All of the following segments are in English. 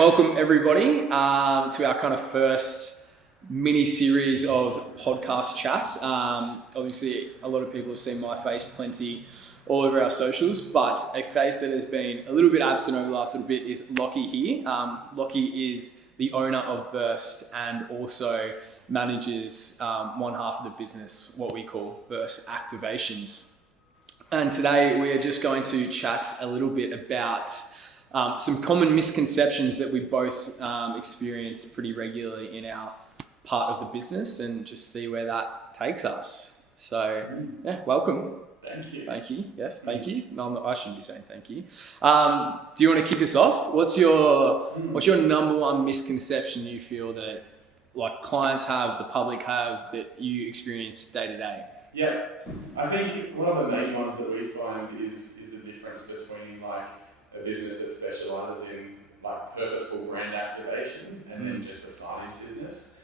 welcome everybody to our kind of first mini series of podcast chats. Obviously, a lot of people have seen my face plenty all over our socials, but a face that has been a little bit absent over the last little bit is Lachy here. Lachy is the owner of Burst and also manages one half of the business, what we call Burst Activations. And today we are just going to chat a little bit about some common misconceptions that we both experience pretty regularly in our part of the business and just see where that takes us. So, yeah, welcome. Thank you. Thank you. Yes, thank you. No, I shouldn't be saying thank you. Do you want to kick us off? What's your number one misconception you feel that like clients have, the public have, that you experience day to day? Yeah, I think one of the main ones that we find is the difference between like a business that specialises in like purposeful brand activations and then just a signage business,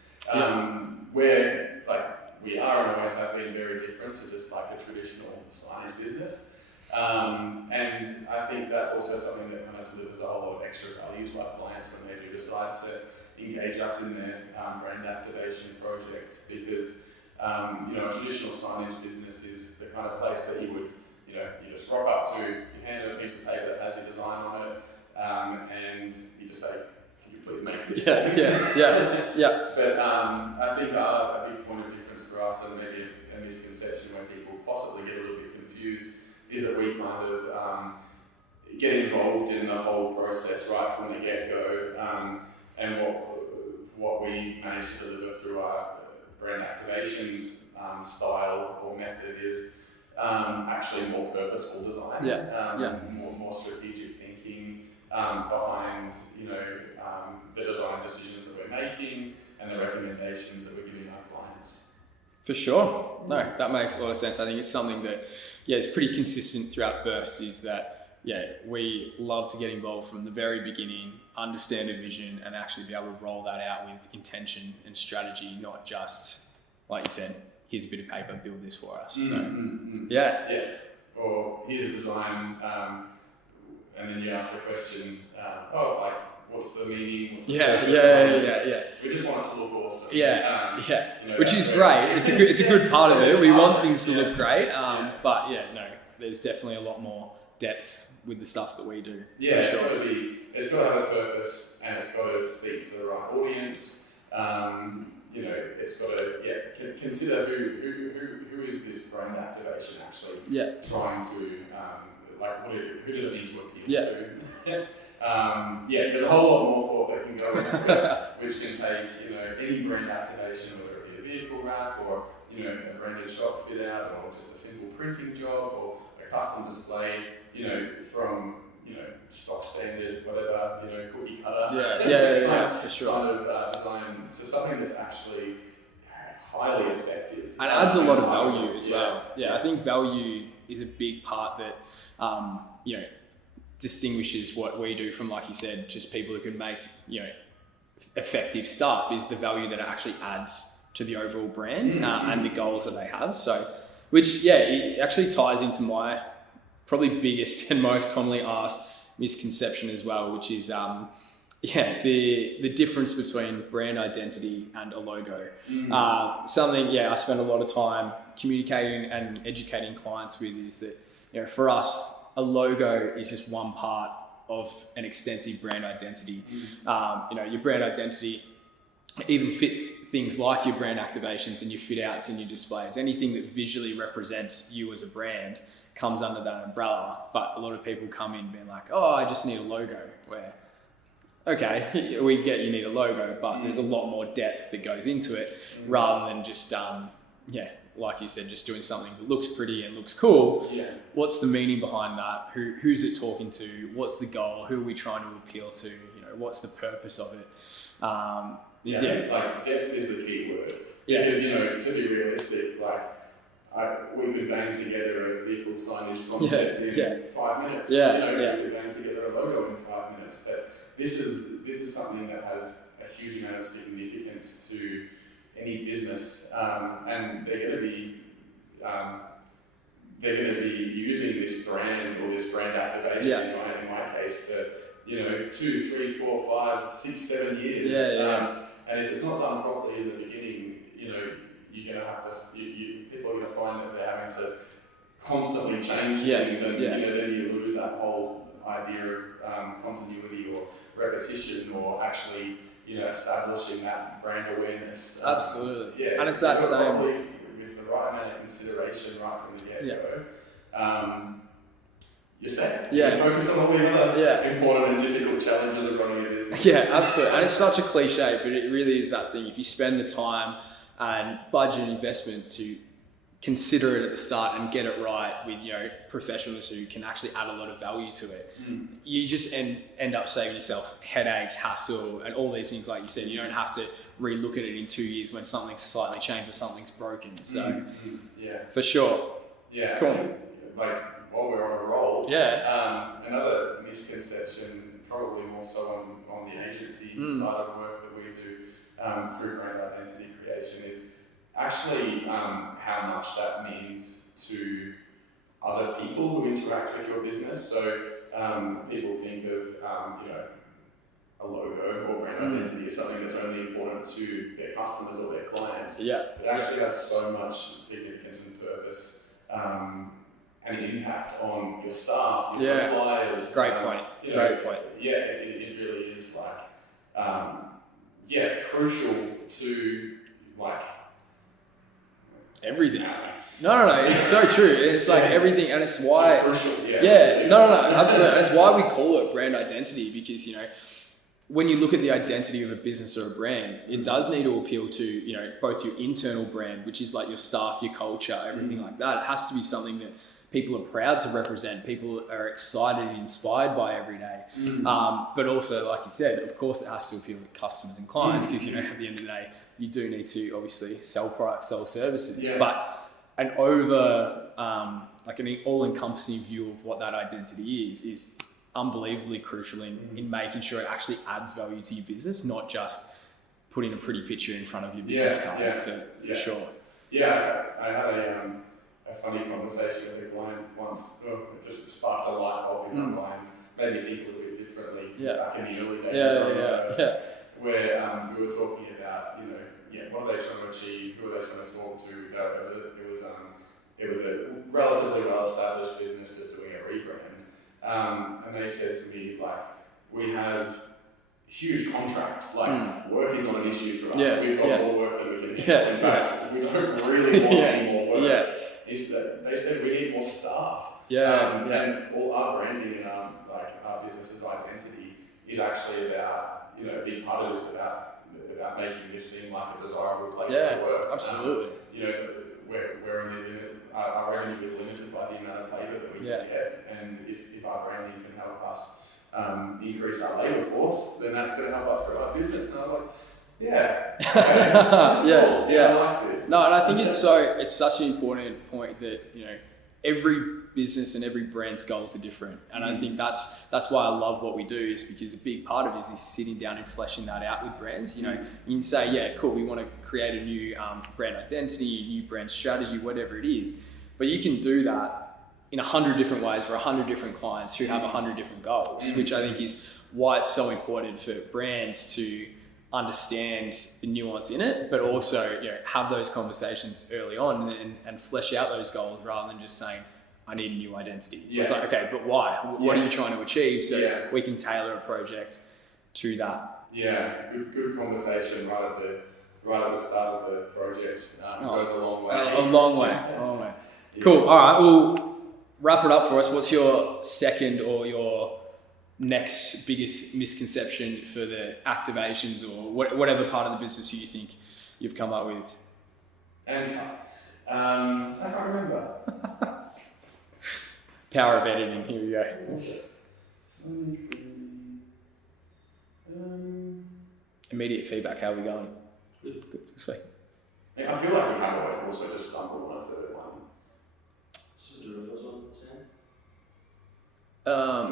where like we are and always have been very different to just like a traditional signage business. And I think that's also something that kind of delivers a whole lot of extra value to our clients when they do decide to engage us in their brand activation project, because a traditional signage business is the kind of place that you would, you just rock up to, you hand a piece of paper that has your design on it, and you just say, can you please make this? Yeah. But I think a big point of difference for us, and maybe a misconception where people possibly get a little bit confused, is that we kind of get involved in the whole process right from the get-go, and what we manage to deliver through our brand activations style or method is actually more purposeful design, more strategic thinking behind the design decisions that we're making and the recommendations that we're giving our clients. For sure. No, that makes a lot of sense. I think it's something that, is pretty consistent throughout Burst, is that, we love to get involved from the very beginning, understand a vision, and actually be able to roll that out with intention and strategy, not just, like you said, here's a bit of paper, build this for us. Yeah. Or here's a design, and then you ask the question, what's the meaning? What's the Yeah. We just want it to look awesome. Which is great. It's a good part of it. We want things to look great. But there's definitely a lot more depth with the stuff that we do. Yeah, it's got to have a purpose, and it's got to speak to the right audience. It's got to consider who is this brand activation actually trying to who does it need to appeal to? There's a whole lot more thought that can go into it, which can take any brand activation, whether it be a vehicle wrap or a branded shop fit out or just a simple printing job or a custom display, from stock standard, whatever, cookie cutter, for sure. kind of design to something that's actually highly effective. And adds a lot of value as well. I think value is a big part that, distinguishes what we do from, like you said, just people who can make, effective stuff, is the value that it actually adds to the overall brand and the goals that they have. So, which, it actually ties into my probably biggest and most commonly asked misconception as well, which is the difference between brand identity and a logo. Something I spend a lot of time communicating and educating clients with is that for us, a logo is just one part of an extensive brand identity. Your brand identity even fits things like your brand activations and your fit outs and your displays. Anything that visually represents you as a brand comes under that umbrella. But a lot of people come in being like, I just need a logo. Where, okay, we get you need a logo, but there's a lot more depth that goes into it rather than just, like you said, just doing something that looks pretty and looks cool. What's the meaning behind that? Who's it talking to? What's the goal? Who are we trying to appeal to? What's the purpose of it? Like depth is the key word. Because, to be realistic, we could bang together a vehicle signage concept in 5 minutes. We could bang together a logo in 5 minutes. But this is something that has a huge amount of significance to any business, and they're going to be using this brand or this brand activation in my case 2, 3, 4, 5, 6, 7 years. And if it's not done properly in the beginning, you're gonna have to. People are gonna find that they're having to constantly change things, and then you lose that whole idea of continuity or repetition, or actually establishing that brand awareness. Absolutely. Yeah, And it's that same. Probably with the right amount of consideration right from the get-go. You're set. You focus on all the other important and difficult challenges of running a business. Yeah, absolutely. And it's such a cliche, but it really is that thing. If you spend the time and budget and investment to consider it at the start and get it right with professionals who can actually add a lot of value to it, you just end up saving yourself headaches, hassle, and all these things. Like you said, you don't have to re-look at it in 2 years when something's slightly changed or something's broken. So for sure. Yeah. Cool. Like, while we're on a roll, another misconception, probably more so on the agency side of work that we do through brand identity creation, is actually how much that means to other people who interact with your business. So people think of a logo or brand identity as something that's only important to their customers or their clients. It actually has so much significance and purpose and impact on your staff, your suppliers. Great point. Great point. Yeah, it really is crucial to everything. No, it's so true. It's like everything, and it's why. It's crucial. Absolutely. And it's why we call it brand identity, because when you look at the identity of a business or a brand, it does need to appeal to both your internal brand, which is like your staff, your culture, everything like that. It has to be something that people are proud to represent, people are excited and inspired by every day. But also, like you said, of course it has to appeal to customers and clients, because at the end of the day, you do need to obviously sell products, sell services. But an an all-encompassing view of what that identity is unbelievably crucial in making sure it actually adds value to your business, not just putting a pretty picture in front of your business card, for sure. Yeah, I had a funny conversation with a client once. It just sparked a light bulb in my mind, made me think a little bit differently back in the early days where we were talking about, what are they trying to achieve, who are they trying to talk to. It was a relatively well-established business just doing a rebrand. And they said to me, we have huge contracts, work is not an issue for us. We've got more work than we can handle. In fact, we don't really want any more work. Is that they said we need more staff. And all our branding and our business's identity is actually about, a big part of it is about making this seem like a desirable place to work. Absolutely. We're only our revenue is limited by the amount of labour that we can get, and if our branding can help us increase our labour force, then that's going to help us grow our business. And I was like, I like this. No, and I think it's such an important point that every business and every brand's goals are different, and I think that's why I love what we do, is because a big part of it is sitting down and fleshing that out with brands. You can say, cool, we want to create a new brand identity, a new brand strategy, whatever it is, but you can do that in 100 different ways for 100 different clients who have 100 different goals, which I think is why it's so important for brands to understand the nuance in it, but also have those conversations early on and flesh out those goals, rather than just saying, I need a new identity. It's like, okay, but why? What are you trying to achieve? So we can tailor a project to that. Yeah, good conversation right at the start of the project. Goes a long way. A long way. Cool. All right, we'll wrap it up for us. What's your second or your next biggest misconception for the activations, or whatever part of the business you think you've come up with? And I can't remember. Power of editing. Here we go. Immediate feedback. How are we going? Good. Sweet. I feel like we have also just stumbled on a third one. So do those ones,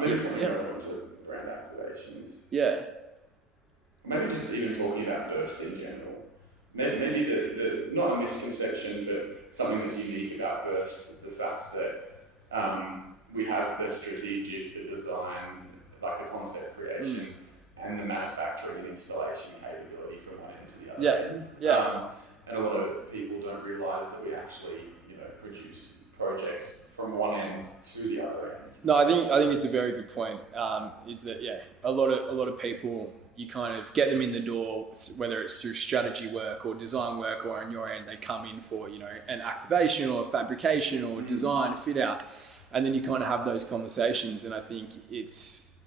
Maybe something relevant to brand activations. Yeah. Maybe just even talking about bursts in general. Maybe the not a misconception, but something that's unique about bursts, the fact that we have the strategic, the design, like the concept creation and the manufacturing and installation capability from one end to the other. And a lot of people don't realise that we actually, produce projects from one end to the other end. No, I think it's a very good point. Is that a lot of people, you kind of get them in the door, whether it's through strategy work or design work, or on your end they come in for an activation or a fabrication or design fit out, and then you kind of have those conversations. And I think it's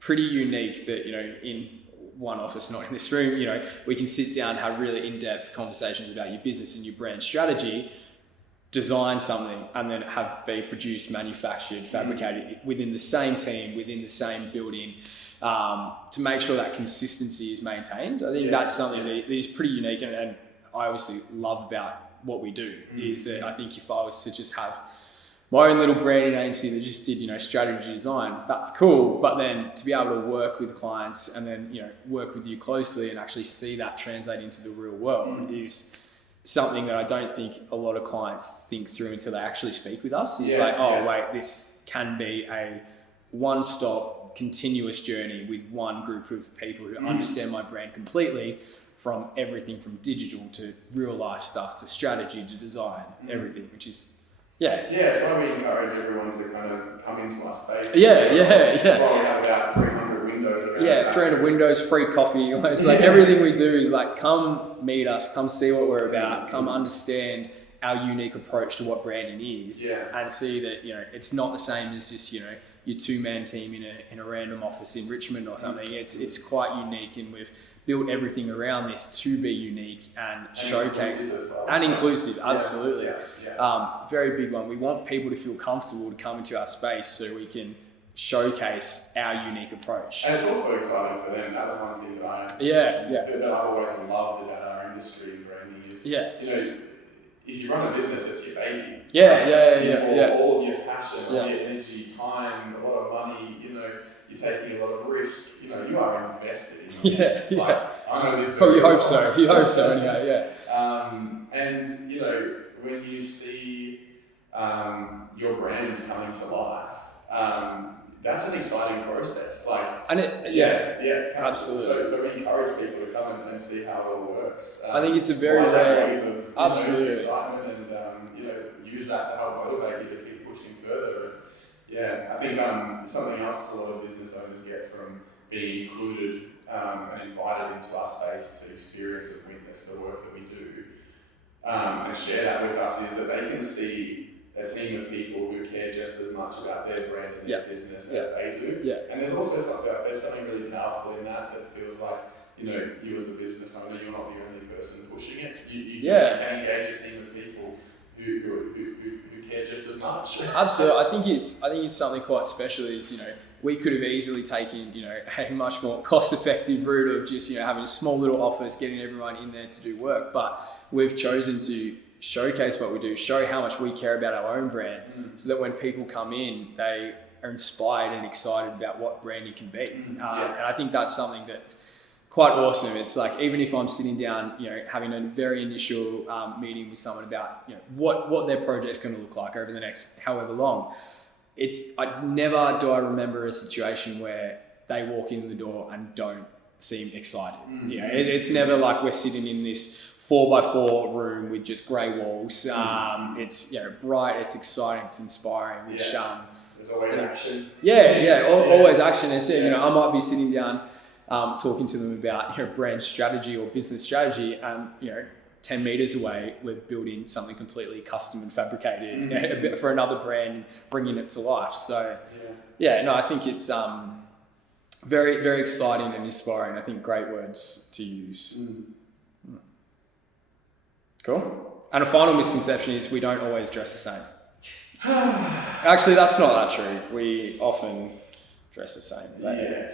pretty unique that in one office, not in this room, we can sit down, have really in-depth conversations about your business and your brand strategy, design something, and then have be produced, manufactured, fabricated within the same team, within the same building, to make sure that consistency is maintained. I think that's something that is pretty unique, and I obviously love about what we do, is that I think if I was to just have my own little branding agency that just did, strategy design, that's cool. But then to be able to work with clients and then, work with you closely and actually see that translate into the real world is something that I don't think a lot of clients think through until they actually speak with us. It's wait, this can be a one-stop continuous journey with one group of people who understand my brand completely, from everything from digital to real life stuff to strategy to design, everything, which is it's why we encourage everyone to kind of come into our space. That's why we have about 300 windows around. 300 windows, free coffee. Almost like everything we do is like, come meet us, come see what we're about, come understand our unique approach to what branding is, and see that it's not the same as just your two-man team in a random office in Richmond or something. It's quite unique, and we've built everything around this to be unique and showcase and inclusive. Absolutely. Very big one. We want people to feel comfortable to come into our space so we can showcase our unique approach. And it's also exciting for them. That was one thing that that I've always loved about our industry and branding is, if you run a business, it's your baby. All of your passion, all your energy, time, a lot of money, you're taking a lot of risk, you are invested in it. I know this. You hope so anyway, and, when you see your brand coming to life, that's an exciting process. Absolutely. So we encourage people to come and see how it all works. I think it's a very rare, absolutely, excitement, and use that to help motivate you to keep pushing further. I think something else a lot of business owners get from being included and invited into our space to experience and witness the work that we do, and share that with us, is that they can see a team of people who care just as much about their brand and their business as they do. And there's also something really powerful in that feels like, you as the business owner, you're not the only person pushing it. You can engage a team of people who care just as much. Absolutely. I think it's something quite special. Is we could have easily taken a much more cost-effective route of just having a small little office, getting everyone in there to do work, but we've chosen to showcase what we do, show how much we care about our own brand, so that when people come in, they are inspired and excited about what brand you can be. And I think that's something that's quite awesome. It's like, even if I'm sitting down, having a very initial meeting with someone about what their project's going to look like over the next however long, never do I remember a situation where they walk in the door and don't seem excited. It's never like we're sitting in this 4x4 room with just grey walls. It's bright, it's exciting, it's inspiring. Which there's always action. Always action. And I might be sitting down talking to them about brand strategy or business strategy, and 10 meters away we're building something completely custom and fabricated for another brand, bringing it to life. So I think it's very, very exciting and inspiring. I think great words to use. Cool. And a final misconception is we don't always dress the same. Actually, that's not that true. We often dress the same. But, anyway.